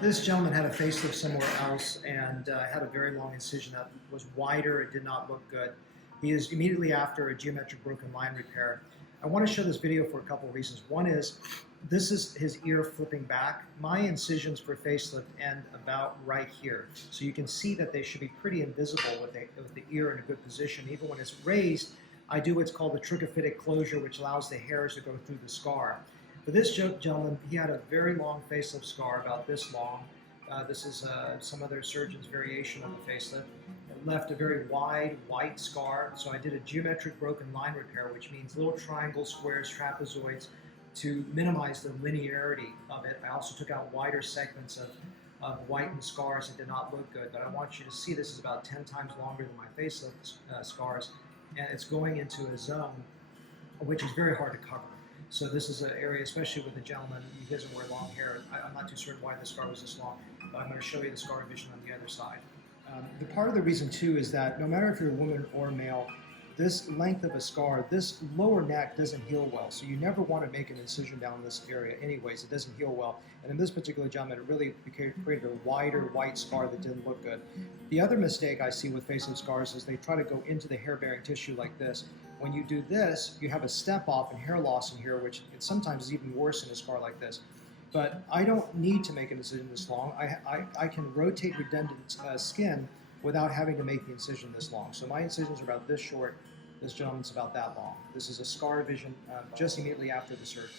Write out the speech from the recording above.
This gentleman had a facelift somewhere else and had a very long incision that was wider. It did not look good. He is immediately after a geometric broken line repair. I want to show this video for a couple of reasons. One is, this is his ear flipping back. My incisions for facelift end about right here. So you can see that they should be pretty invisible with the ear in a good position. Even when it's raised, I do what's called a trichophytic closure, which allows the hairs to go through the scar. For this gentleman, he had a very long facelift scar, about this long. This is some other surgeon's variation of the facelift. It left a very wide white scar, so I did a geometric broken line repair, which means little triangles, squares, trapezoids to minimize the linearity of it. I also took out wider segments of whitened scars that did not look good, but I want you to see this is about 10 times longer than my facelift scars, and it's going into a zone which is very hard to cover. So this is an area, especially with the gentleman, he doesn't wear long hair. I'm not too certain why the scar was this long, but I'm going to show you the scar vision on the other side. The part of the reason too is that no matter if you're a woman or a male, this length of a scar, this lower neck doesn't heal well. So you never want to make an incision down this area anyways. It doesn't heal well. And in this particular gentleman, it really created a wider white scar that didn't look good. The other mistake I see with facelift scars is they try to go into the hair-bearing tissue like this. When you do this, you have a step off and hair loss in here, which sometimes is even worse in a scar like this. But I don't need to make an incision this long. I can rotate redundant skin without having to make the incision this long. So my incisions are about this short. This gentleman's about that long. This is a scar vision just immediately after the surgery.